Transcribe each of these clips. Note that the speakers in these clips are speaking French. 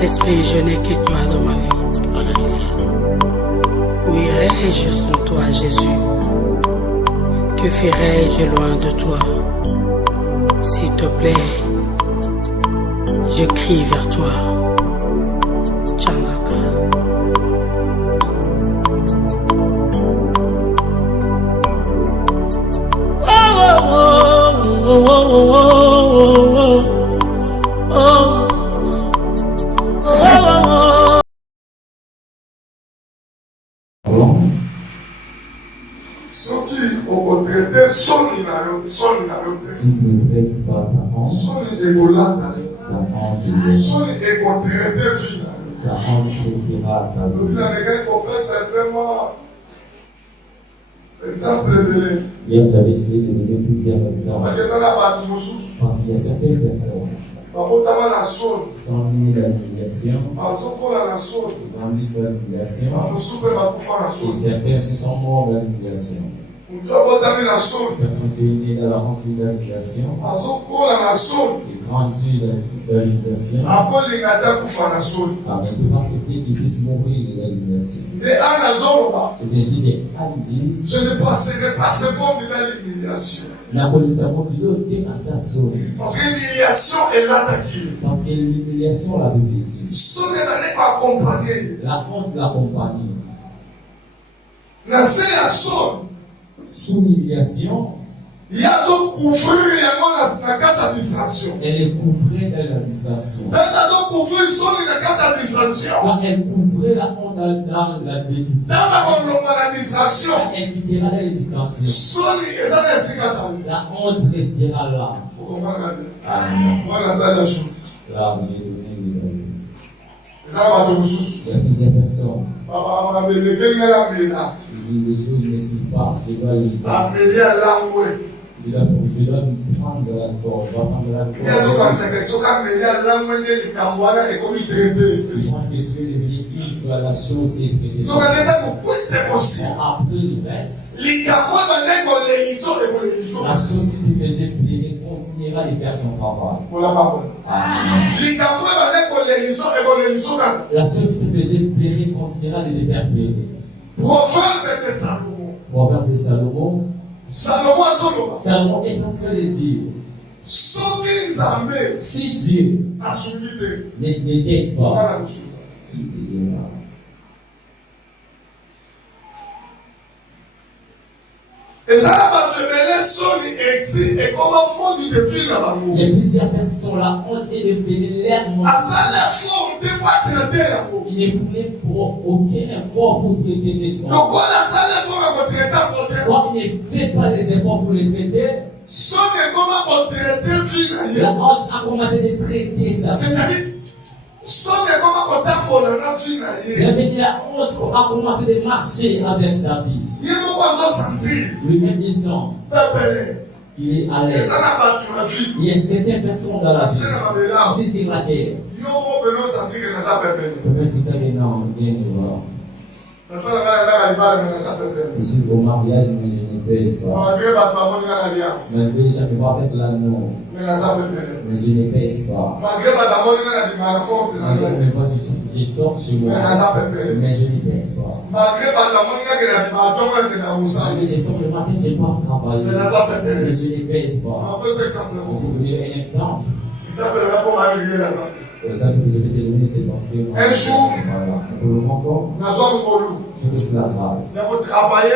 Saint-Esprit, je n'ai que toi dans ma vie. Alléluia. Où irais-je sans toi, Jésus? Que ferais-je loin de toi? S'il te plaît, je crie vers toi. Tchangaka. Si tu ne traites pas ta honte, ta honte traitera ta vie. Hier, j'avais essayé de donner plusieurs exemples. Parce qu'il y a certaines personnes qui sont nées à l'humiliation, grandissent dans l'humiliation, et certains se sont morts dans l'humiliation. Personne qui est né dans la honte de l'humiliation, et grandit dans l'humiliation, mais peut accepter qu'il puisse mourir de l'humiliation. Je décide je ne passerai pas ce monde dans l'humiliation. Parce que l'humiliation est l'attaquée. Parce que l'humiliation l'a vécu. La honte l'accompagne. Sous l'humiliation, elle est couvrée dans la distraction. Quand elle couvrait la honte dans la bénédiction, elle quittera la distraction. La honte restera là. Amen. Là, vous avez donné les avis. Il y a plusieurs personnes. Il dit les choses ne s'y passent. Je dois lui prendre la corde. Je pense que ce que devenir une fois la chose est traitée. Après le reste, la chose qui te faisait plaisir continuera de faire son travail. Amen. La chose qui te faisait plaisir continuera de te faire plaisir. Proverbe de Salomon. Salomon est en train de dire, si Dieu ne t'aide pas, qui t'aidera? Il y a plusieurs personnes, la honte et le bénélaire. Il ne voulait aucun effort pour traiter cette honte. Quand il ne fait pas des efforts pour les traiter, la honte a commencé à traiter ça. C'est-à-dire la honte a commencé à marcher avec sa vie. Lui-même il sent qu'il est à l'aise. Il y a certaines personnes dans la vie. Si c'est la terre, peut-être c'est ça que non, bien voir. Je suis au mariage, mais je ne pèse pas. Malgré que je vois avec l'anneau, mais je ne pèse pas. Malgré que je sors chez moi, mais je ne pèse pas. Malgré que je sors le matin, je pars travailler, mais je ne pèse pas. Pour vous donner un exemple. L'exemple que je vais te donner, c'est parce que un jour, voilà, pour le moment, c'est la grâce. J'ai travaillé.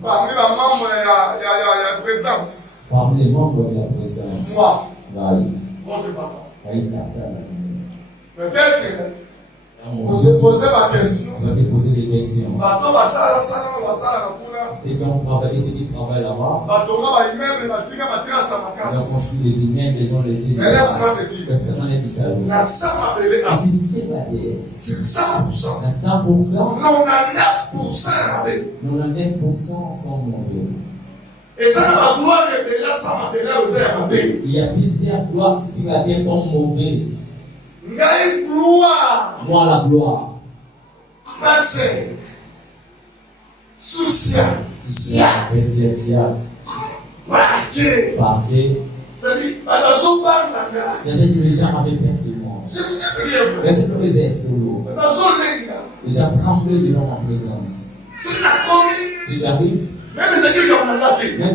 Parmi les membres de la présidence. Parmi les membres de la présidence. Moi. Oui. Votre papa. Oui. Peut-être on se posait la question. On s'est posé des questions. C'est qu'on travaille, c'est qu'ils travaillent là-bas. Ils ont construit des immeubles, ils ont laissé des personnes en Ebissalo. Et c'est sur la terre. C'est 100%. À 100%. 99% 99% sont mauvais. Et ça, la gloire est là, ça m'appelle. Il y a plusieurs gloires sur la terre sont mauvaises. Gloire. Moi, la gloire. Passé. Souciat. Parquet. C'est-à-dire C'est-à-dire que les gens avaient peur de moi. Laissez priser solo. J'ai tremblé devant ma présence. Si j'arrive, même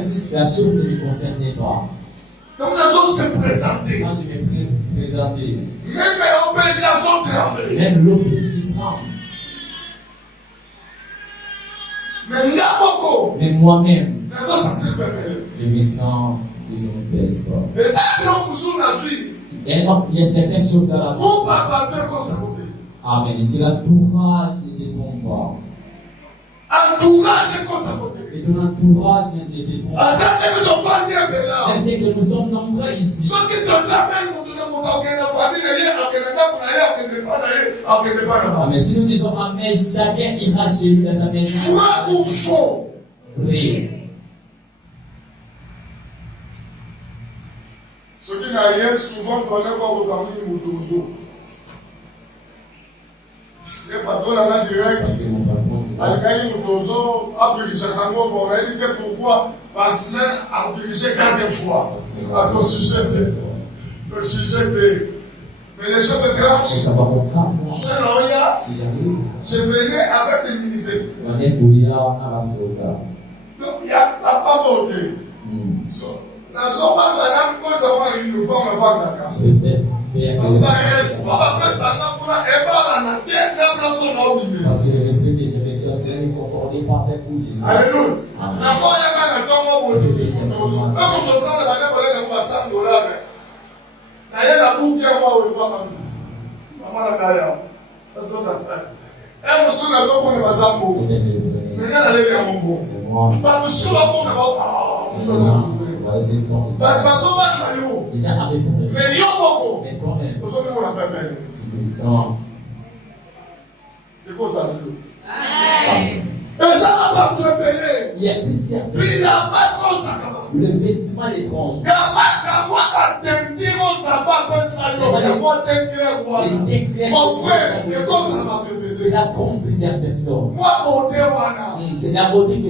si la chose ne me concernait pas, quand je me présentais, même l'autre qui tremble. Mais moi-même, je me sens que je ne pèse pas. Et donc, il y a certaines choses dans la vie. Amen. Et que l'entourage ne te trompe pas. Et ton entourage ne te trompe pas. Même dès que nous sommes nombreux ici. Mais si nous disons Amen, chacun ira chez lui dans sa maison. Priez. Ce qui n'a rien souvent connaît pas au cabinet Moutozo. C'est pas toi là direct. Avec Moutozo, a dirigé Kango, on a dit pourquoi par semaine a dirigé 4 fois. À ton sujet de. Mais les choses étranges. Je venais avec des militaires. Donc il n'y a pas beauté. Na soba na ko sa wana ni ko ma va ndaka. Parce que le respect que j'ai reçu, c'est une concordée par les coups. Alléluia. Na ko ya kana tongo bodo. Na ko to sa na ba ne ko ba $100. Na ye la buki ya mwa we mama. Mama na kaya. Sasa na. Musu na zo ko ne ba zambo. Mais ya le ya mombo. Ba musu ba ko na ba. Déjà avec toi. Mais toi-même. Tu te sens. Il y a plusieurs. Le vêtement des trompes. C'est la trompe plusieurs personnes. C'est la beauté que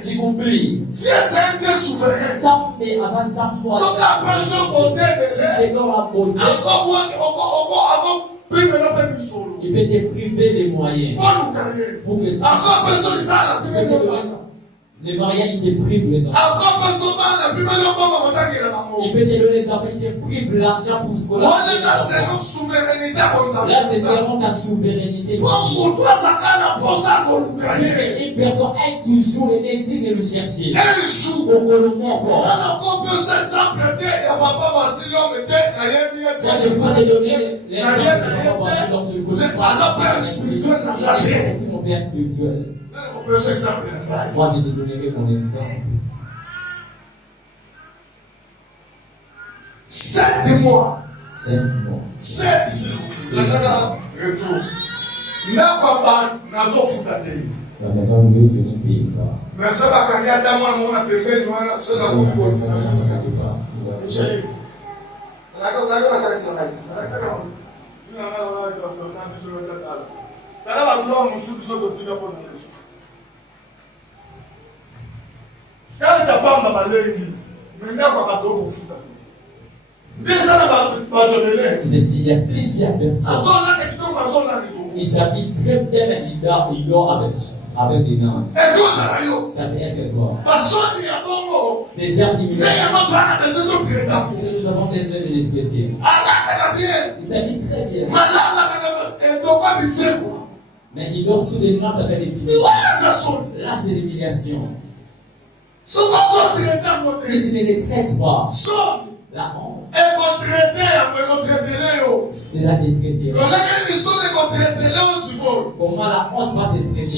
tu oublies. Si c'est souverain. Il peut te priver des moyens. Pour que tu les moyens, il te prive les enfants. Il peut te donner les enfants, il te prive l'argent pour ce qu'on a. Là, c'est seulement sa souveraineté. Une personne a toujours le désir de le chercher. Là, je peux te donner les enfants. C'est mon père spirituel. Moi, je te donnerai mon exemple. 7 mois. 7 mois. 7 mois. La maison de Dieu, je ne paye pas. Mais ça va quand il y a des gens qui ont payé, c'est la bonne il y a plusieurs personnes. Il s'habille très bien, mais il dort avec des nantes. Ça peut être quoi? C'est déjà diminué. Nous avons besoin de les traiter. Il s'habille très bien. Mais il dort sous des nantes avec des pieds. Là, c'est l'humiliation. Si tu ne les traites pas, la honte. C'est là de traiter. Comment la honte va te traiter?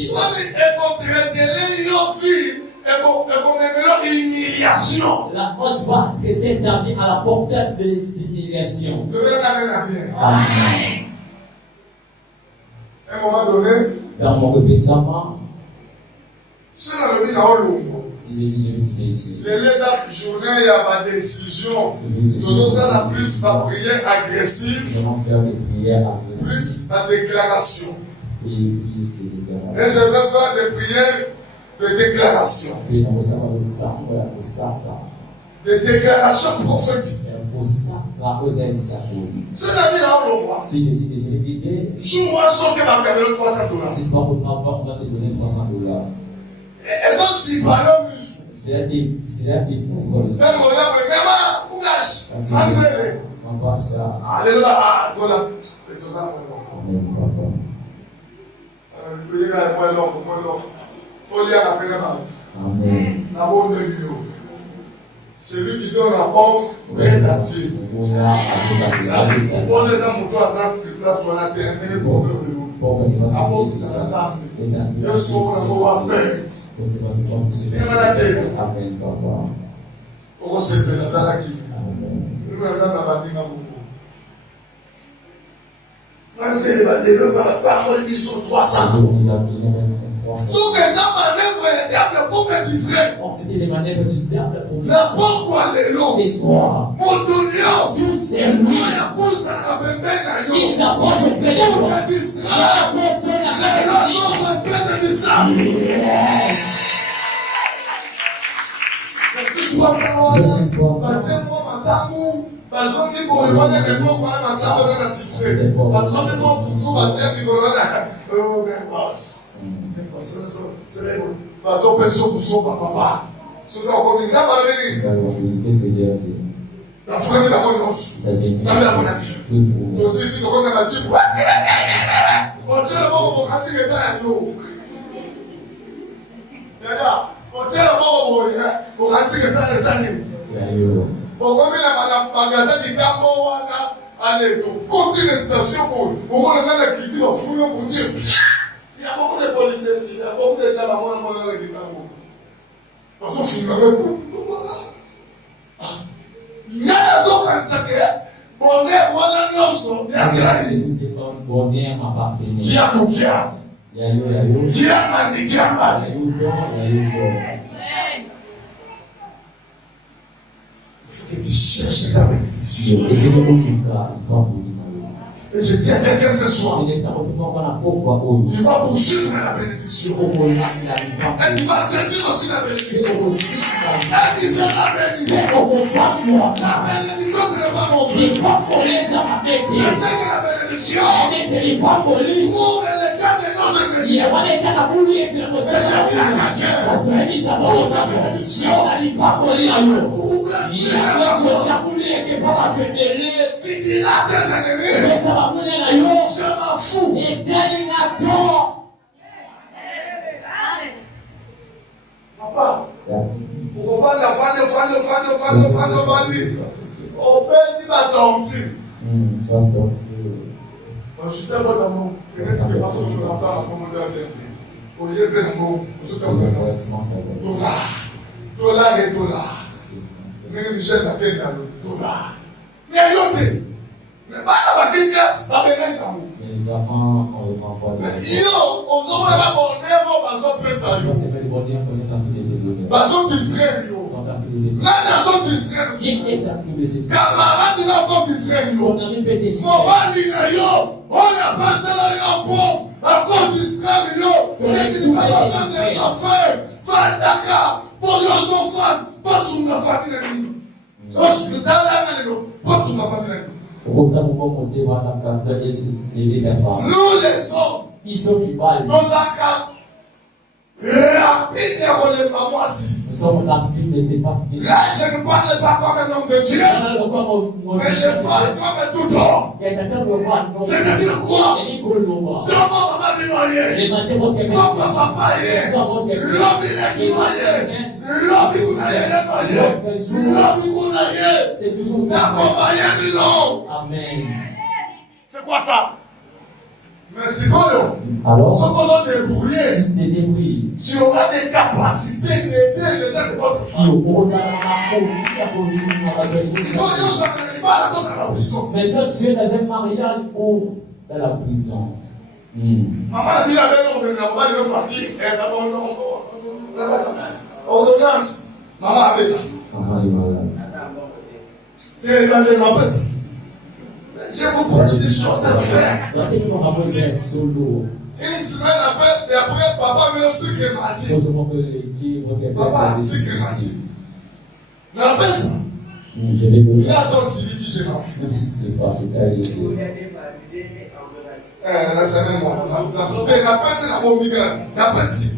La honte va traiter ta vie à la portée des humiliations. Amen. À un moment donné, dans mon repensement, si je dis je vais quitter ici. Les journées, il y a ma décision. Toujours ça, la plus la prière agressive. Plus la déclaration. Et je vais faire des prières de déclaration. Des déclarations prophétiques. Si je dis que je l'ai quitté, si tu vas au travail, on va te donner $300. C'est là des pauvres. On passe ça. Amen, papa. Amen. Celui qui donne la pauvre est attiré. C'est pour les hommes qui sont sur la terre, mais les pauvres de nous. La pauvre, c'est ça. Il y a ce qu'on va faire. Amen, papa. Pour se faire la salaki. Nous avons la bannière beaucoup. Quand c'est les bannières, la parole dit sur 300. Tous les hommes manœuvrent les diables pour me d'Israël. C'était les manœuvres du diable pour la pauvre les lots. Ce soir. Mon donnion. C'est moi. Ils s'approchent près de toi. Pour me distraire. Qu'est-ce que j'ai dit? La frère de la revanche. Ça vient de la vie. Donc, si tu connais ma type, on tient le bon pour casser les airs à nous. On tient le bon pour casser les airs à nous. On va mettre la magasin qui t'a bon à aller. Continue les stations pour moi, le même qui dit au fou, pour dire. Il y a beaucoup de policiers ici, il y a beaucoup de gens à moi, qui t'a bon. Parce qu'on filme avec nous. Nazo kansake bonheur wana nyonso ya gari bonheur m'appartenait ya kukia ya yo ya mandi jamba amen. Faut que tu cherches la bénédiction. Et c'est le bon cas. Et je dis à quelqu'un ce soir, tu vas poursuivre la bénédiction. Et tu vas saisir aussi la bénédiction. Et disons la bénédiction. La bénédiction, ce n'est pas mon Dieu. Je sais que la bénédiction, pour les gars de nos ennemis. Et je dis à quelqu'un, pour la bénédiction, tu diras à tes ennemis, je m'en fous. Papa, pour faire la fan, au père dit ma tante. Je suis tellement dans mon. Peut-être que pas sur le temps à commander à tenter. Au lieu de mon. Dollar et dollar. Mais Michel n'a pas dans le dollar. Mais ayote. Mais pas la bataille, pas bien dans vous. Les enfants, on les renvoie. Yo, aux hommes là, on est au bazar pesa yo. Bazar d'Israël yo. Là, bazar d'Israël. Camarade là comme d'Israël yo. Faut pas lire yo. On a passé là yo pour à cause d'Israël yo. Et qui nous parle des affaires. Fandaka pour les enfants, pas sur la famille. Parce que dans la maison, pas sur la famille. Nous les hommes, ils sont rival. Nous sommes rapides de ces parties. Là, je ne parle pas comme un homme de Dieu, mais je parle comme un tout homme. C'est-à-dire quoi? Comment maman dit noyer? Comment papa est? L'homme il est qui noyer? L'homme il est noyer? L'homme il est c'est toujours d'accompagner du nom. Amen. C'est quoi ça? Mais si vous alors, te débrouiller, tu auras des capacités d'aider les gens de votre famille. Si vous n'arrivez pas à la prison. Mais quand tu es dans un mariage ou dans la prison. Maman a dit la belle on va dire fatigue. Ordonnance. Maman avait là. Je vous prêche des choses à faire. Une semaine après, et après, papa me le secrétaire. Papa, secrétaire. La baisse. Je vais donner. Là, toi, si tu dis, je m'en fous. Même si tu ne pas, je t'ai dit. La semaine, moi. La paix, c'est la bombe. La paix, c'est.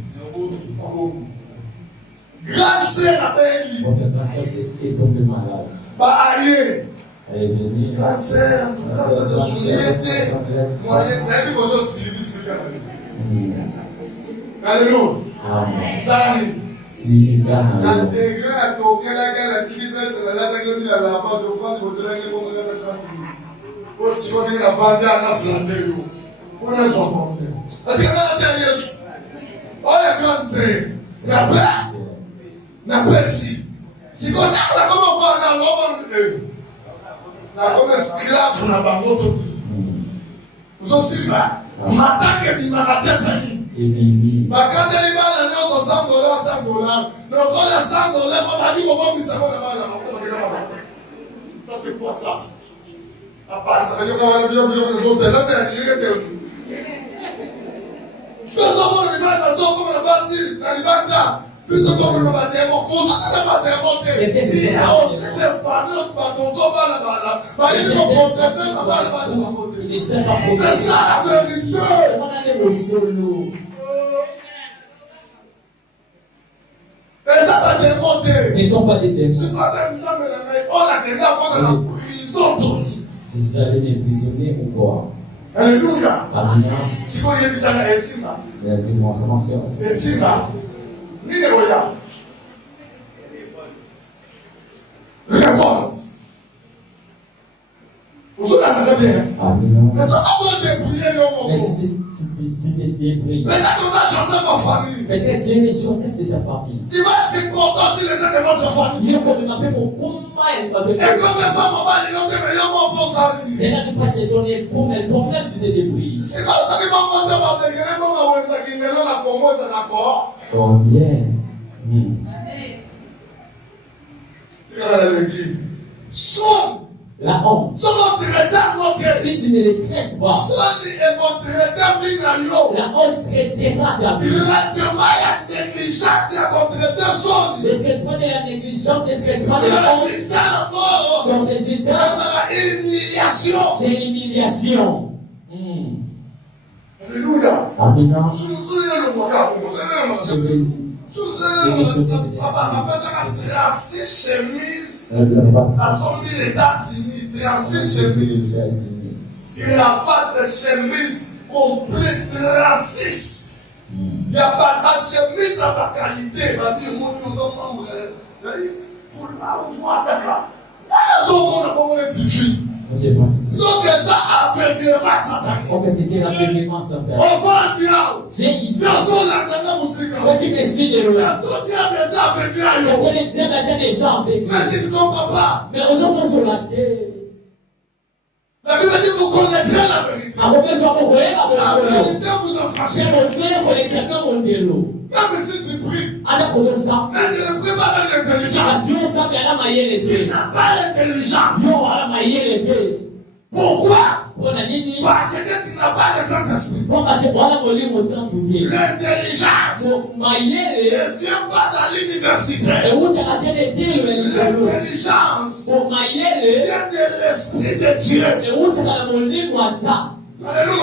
Grande sœur a payé. Votre grande sœur est tombée malade. Bah, aïe. Elle est venue. Grande sœur, en tout cas, c'est de société. Moyen, d'ailleurs, vous aussi, c'est alléluia. Amen. Salami. Si il gagne. La degré à toquer la guerre, la tigre, c'est la date de la lava de femme, vous direz que vous avez 30 minutes. Aussi, on est la bande à la flanque. On est son compte. La tigre, la terre, yes. Oh, les grandes sœurs. La paix. La paix, si. Si on a la comme on va dans l'homme, la comme esclave, on a pas d'autre. Vous aussi, là. Matin que tu m'as raté, ça dit. Quand tu es mal, on a $100, $100. Donc, on a $100, on va dire comment on ça, c'est quoi ça? À part ça, il y a un avion qui est dans les hôtels. Il y a des deux hommes qui sont comme le Basile, dans les Bagdad. Si ce qu'on veut pas démonter, on ne va pas démonter. Si il y a aussi des familles, on va là-bas. Il faut protéger, on va là-bas. C'est ça la vérité. Mais ça va démonter. Ils ne sont pas des démons. C'est pas des démons, mais on a des démons dans la prison aussi. Vous allez m'emprisonner ou quoi? Alléluia. Amen. Si vous voyez ça, c'est ça. Dis-moi, ça m'a fait. Et c'est ça. Alléluia. Révolte. Vous avez bien. Amen. Mais ça va débrouiller, mais si tu te débrouilles. Mais quand on a Joseph en famille. Peut-être tu es Joseph de ta famille. Il va s'importer si les gens de votre famille. Il faut que m'appelle mon combat. Et comme maman va lui donner meilleur bon salut. C'est là que pas chez ton pour même tu te débrouilles. C'est comme ça que maman te va te dire, maman va te dire, la commode, c'est d'accord. Combien? Tu vas l'église. Son. La honte. Son traiteur notre. Si tu ne les traites pas. Son est votre traiteur final. La honte traitera ta vie. Le traitement et la négligence, c'est votre traiteur son. Le traitement de la négligence, le traitement de la honte. Son résultat. C'est l'humiliation. C'est l'humiliation. Alléluia. Amen. Tracé chemise. À son île États-Unis, tracé chemise. Il n'y a pas de chemise complète raciste. Il n'y a pas de chemise à ma qualité. Il va dire, mon Dieu, il faut la voir d'accord. Comment est-ce sont déjà aveuglément satanés. C'était l'aveuglement satanique. On va dire. C'est ici. Ce sont la dernière musique. Qui me suit de loin. Tout Dieu les a aveuglés. Les gens aveuglés. Mais tu ne comprends pas. Mais aux autres sont sur la terre. La Bible dit vous connaîtrez la vérité. La vérité vous affranchira. Même si tu pries. Mais tu ne pries pas avec l'intelligence. Tu n'as pas l'intelligence. Pourquoi? Parce que tu n'as pas le Saint-Esprit. L'intelligence ne vient pas dans l'université. L'intelligence vient de l'Esprit de Dieu. Alléluia.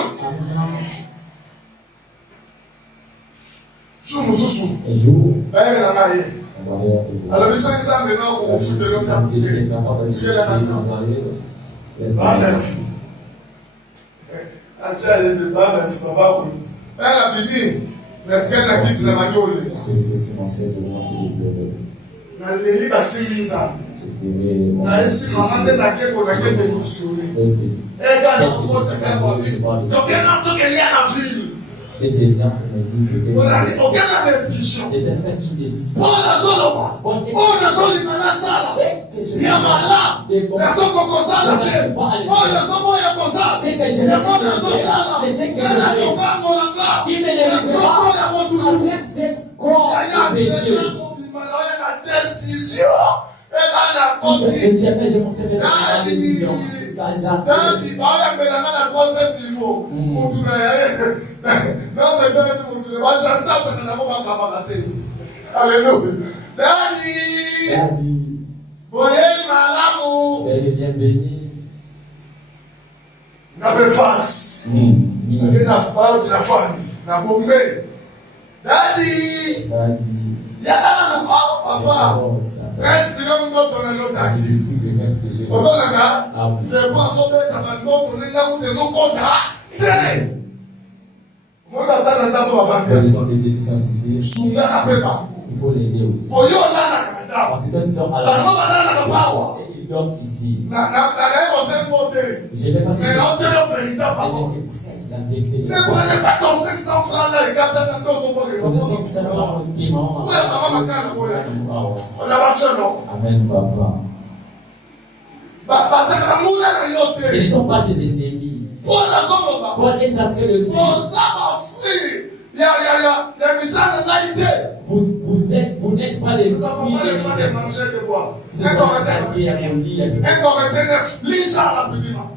Je me souviens. Alors, nous sommes maintenant au fond de l'homme. C'est la la Bible, la quitte la maniole. Na leli basili nzambe. Na esi maman de la keko na keko kusuri. Ega na kosa kwa bibi. Tokena tokelia na ville. Voilà, aucune décision. On a solo. On a solo manasala. Yamala. La soko kosala. On a solo ya kosala. Yamala kosala. C'est que qui me le avec cette corps péché. La décision. Jamais je montrerai la décision. La troisième niveau. Alléluia. Daddy. Voyez malade. Soyez les bienvenus. Na face. Na parole de la famille. Na bombe. Daddy. Yala na ko papa. Reste comme notre dans notre acte. Ozana na. Le poisson bête à notre on est là où des autres contrats. Monda sana nzambo bavanga. Les hommes qui sont ici. Sunga na pepa. Il faut l'aider aussi. Oyo nana kada. Parce que toi tu dors à la maison. Nana na bawa. Il dort ici. Na leo c'est monter. Je vais pas dire. Mais l'autre c'est l'ita pas. La vérité. Ne prenez pas ton 500 francs là et gardez dans ton poche. Vous êtes simplement un démon. Oui, maman makana boya. On a pas besoin non. Amen papa. Parce que nous là yote. Ce ne sont pas des ennemis. Pour la zone là. Pour être en train de dire. Pour ça ma frère. Il y a message de qualité. Vous n'êtes pas les filles de manger de bois. C'est comme ça qu'il y a mon lit. Et comme c'est neuf, lis ça rapidement.